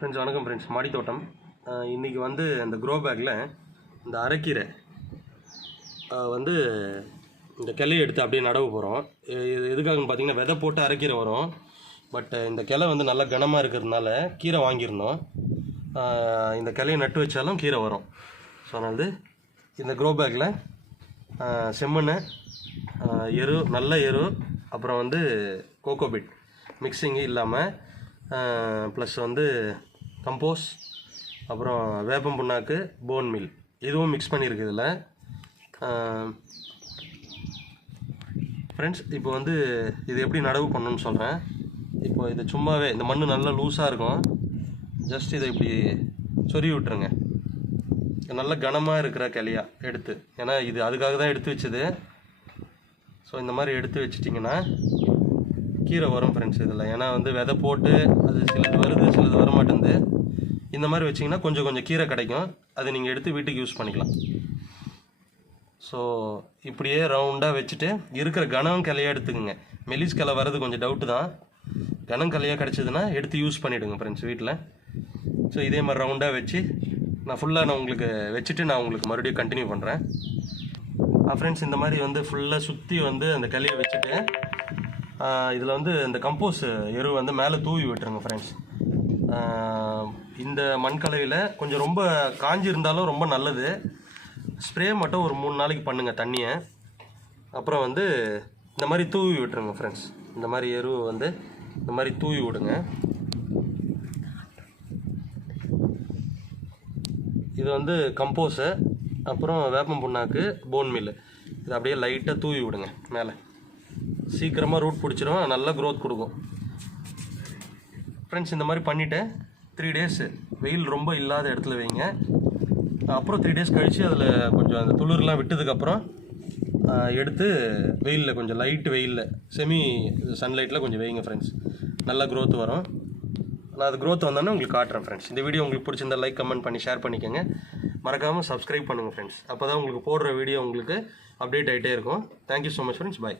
Friends வணக்கம் friends. மாடி தோட்டம். இன்றைக்கி வந்து இந்த க்ரோ பேக்கில் இந்த அரைக்கீரை வந்து இந்த கிளையை எடுத்து அப்படியே நடவு போகிறோம். இது எதுக்காகன்னு பார்த்தீங்கன்னா விதை போட்டு அரைக்கீரை வரும். பட் இந்த கிளை வந்து நல்லா கனமாக இருக்கிறதுனால கீரை வாங்கியிருந்தோம். இந்த கிளையை நட்டு வச்சாலும் கீரை வரும். ஸோ அதனால இந்த க்ரோ பேக்கில் செம்மண், எரு, நல்ல எரு, அப்புறம் வந்து கோகோபிட் மிக்சிங்கு இல்லாமல் ப்ளஸ் வந்து கம்போஸ், அப்புறம் வேப்பம் புண்ணாக்கு, போன் மில் இதுவும் மிக்ஸ் பண்ணியிருக்கு இதில். ஃப்ரெண்ட்ஸ் இப்போ வந்து இது எப்படி நடவு பண்ணணும்னு சொல்கிறேன். இப்போ இது சும்மாவே இந்த மண் நல்லா லூஸாக இருக்கும். ஜஸ்ட் இதை இப்படி சொருவி விட்டுருங்க. நல்ல கனமாக இருக்கிற கிளையா எடுத்து, ஏன்னா இது அதுக்காக தான் எடுத்து வச்சுது. ஸோ இந்த மாதிரி எடுத்து வச்சிட்டிங்கன்னா கீரை வரும் ஃப்ரெண்ட்ஸ் இதில். ஏன்னா வந்து விதை போட்டு அது சிலது வருது, சிலது வர மாட்டேங்குது. இந்த மாதிரி வச்சிங்கன்னா கொஞ்சம் கொஞ்சம் கீரை கிடைக்கும். அது நீங்கள் எடுத்து வீட்டுக்கு யூஸ் பண்ணிக்கலாம். ஸோ இப்படியே ரவுண்டாக வச்சுட்டு இருக்கிற கனம் கிளையாக எடுத்துக்கோங்க. மெலிஸ் கிளை வர்றது கொஞ்சம் டவுட்டு தான். கனம் கிளையாக கிடச்சிதுன்னா எடுத்து யூஸ் பண்ணிவிடுங்க ஃப்ரெண்ட்ஸ் வீட்டில். ஸோ இதே மாதிரி ரவுண்டாக வச்சு நான் உங்களுக்கு வச்சுட்டு நான் உங்களுக்கு மறுபடியும் கண்டினியூ பண்ணுறேன். ஃப்ரெண்ட்ஸ் இந்த மாதிரி வந்து ஃபுல்லாக சுற்றி வந்து அந்த கிளையை வச்சுட்டு இதில் வந்து இந்த கம்போஸ் எரு வந்து மேலே தூவி விட்டுருங்க ஃப்ரெண்ட்ஸ். இந்த மண்கலவையில் கொஞ்சம் ரொம்ப காஞ்சி இருந்தாலும் ரொம்ப நல்லது. ஸ்ப்ரே மட்டும் ஒரு 3 நாளைக்கு பண்ணுங்கள் தண்ணியை. அப்புறம் வந்து இந்த மாதிரி தூவி விட்டுருங்க ஃப்ரெண்ட்ஸ். இந்த மாதிரி எரு வந்து இந்த மாதிரி தூவி விடுங்க. இது வந்து கம்போஸு, அப்புறம் வேப்பம் புண்ணாக்கு, போன் மில்லு, இது அப்படியே லைட்டாக தூவி விடுங்க மேலே. சீக்கிரமாக ரூட் பிடிச்சிரும், நல்லா க்ரோத் கொடுக்கும் ஃப்ரெண்ட்ஸ். இந்த மாதிரி பண்ணிவிட்டு 3 டேஸ் வெயில் ரொம்ப இல்லாத இடத்துல வைங்க. அப்புறம் 3 டேஸ் கழித்து அதில் கொஞ்சம் அந்த துளிர்லாம் விட்டதுக்கப்புறம் எடுத்து வெயிலில், கொஞ்சம் லைட்டு வெயிலில், செமி சன்லைட்டில் கொஞ்சம் வைங்க ஃப்ரெண்ட்ஸ். நல்லா க்ரோத் வரும். நான் அது க்ரோத் வந்தோன்னே உங்களுக்கு காட்டுறேன் ஃப்ரெண்ட்ஸ். இந்த வீடியோ உங்களுக்கு பிடிச்சிருந்தா லைக், கமெண்ட் பண்ணி ஷேர் பண்ணிக்கோங்க. மறக்காமல் சப்ஸ்கிரைப் பண்ணுங்கள் ஃப்ரெண்ட்ஸ். அப்போ தான் உங்களுக்கு போடுற வீடியோ உங்களுக்கு அப்டேட் ஆகிட்டே இருக்கும். Thank you so much friends. பாய்.